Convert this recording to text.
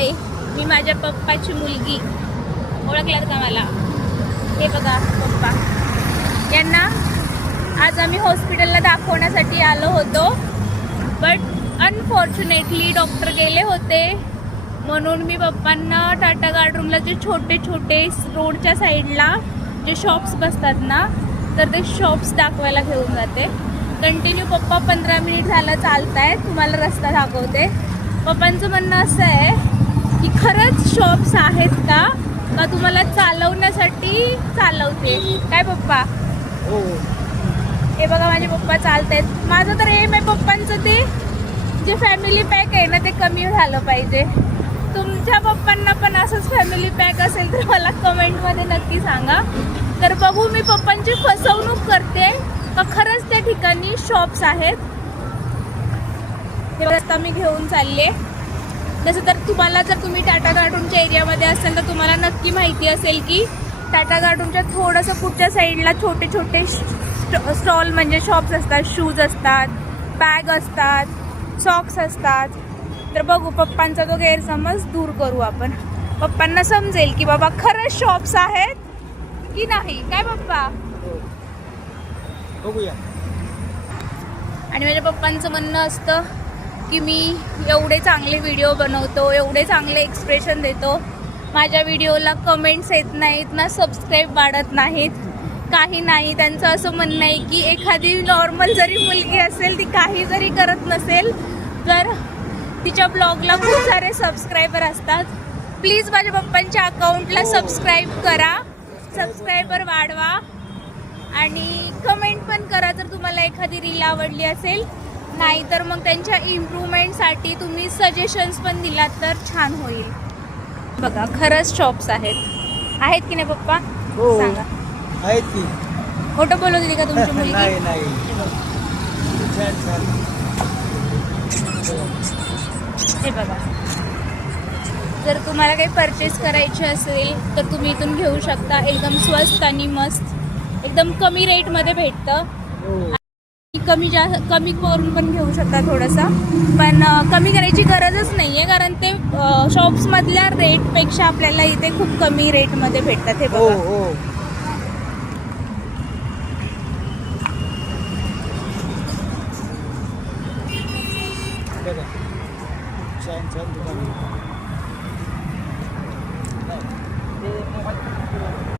हाय, मी माझ्या पप्पाची मुलगी. ओळखलात का मला? हे बघा पप्पा. यांना आज आम्ही हॉस्पिटलला दाखवण्यासाठी आलो होतो, बट अनफॉर्च्युनेटली डॉक्टर गेले होते, म्हणून मी पप्पांना टाटा गार्डनला जे छोटे छोटे रोडच्या साईडला जे शॉप्स बसतात ना, तर ते शॉप्स दाखवायला घेऊन जाते. कंटिन्यू पप्पा 15 मिनिट झालं चालतायत. तुम्हाला रस्ता दाखवते. पप्पांचं म्हणणं असं आहे की खरंच शॉप्स आहेत का तुम्हाला चालवण्यासाठी चालवते काय पप्पा? हो. हे बघा माझे पप्पा चालतायत. माझं तर एम आहे पप्पांचं ते जे फॅमिली पॅक आहे ना ते कमी झालं पाहिजे. तुमच्या पप्पांना पण असंच फॅमिली पॅक असेल तर मला कमेंटमध्ये नक्की सांगा. तर बघू मी पप्पांची फसवणूक करते का खरंच त्या ठिकाणी शॉप्स आहेत. हे रस्ता मी घेऊन चालले. जसं तर तुम्हाला जर तुम्ही टाटा गार्डनच्या एरियामध्ये असाल तर तुम्हाला नक्की माहिती असेल की टाटा गार्डनच्या थोडंसं पुढच्या साईडला छोटे छोटे स्टॉल म्हणजे शॉप्स असतात. शूज असतात, बॅग असतात, सॉक्स असतात. तर बघू पप्पांचा तो गैरसमज दूर करू आपण. पप्पांना समजेल की बाबा खरंच शॉप्स आहेत की नाही. काय पप्पा? बघूया. आणि माझ्या पप्पांचं म्हणणं असतं की मी एवढे चांगले व्हिडिओ बनवतो, एवढे चांगले एक्सप्रेशन देतो, माझ्या व्हिडिओला कमेंट्स येत नाहीत ना, सबस्क्राईब वाढत नाहीत, काही नाही. त्यांचं असं म्हणणं आहे की एखादी नॉर्मल जरी मुलगी असेल, ती काही जरी करत नसेल तर तिच्या ब्लॉगला खूप सारे सबस्क्रायबर असतात. प्लीज माझ्या पप्पांच्या अकाउंटला सबस्क्राईब करा, सबस्क्रायबर वाढवा आणि कमेंट पण करा जर तुम्हाला एखादी रील आवडली असेल. नाही तर मग त्यांच्या इम्प्रूव्हमेंटसाठी तुम्ही सजेशन्स पण दिलात तर छान होईल. बघा खरंच शॉप्स आहेत की नाही पप्पा? हो. सांगा. आहेत की. खोटं बोलत होती का तुमची मुलगी? नाही नाही. छान छान. हे बघा, जर तुम्हाला काही परचेस करायचे असेल तर तुम्ही इथून घेऊ शकता. एकदम स्वस्त आणि मस्त, एकदम कमी रेटमध्ये भेटतं. हो. कमी करून पण घेऊ शकता थोडंसं, पण कमी करायची गरजच नाही आहे कारण ते शॉप्समधल्या रेटपेक्षा आपल्याला इथे खूप कमी रेटमध्ये भेटतात. हे हो बघा. हो. छान छान दुकान.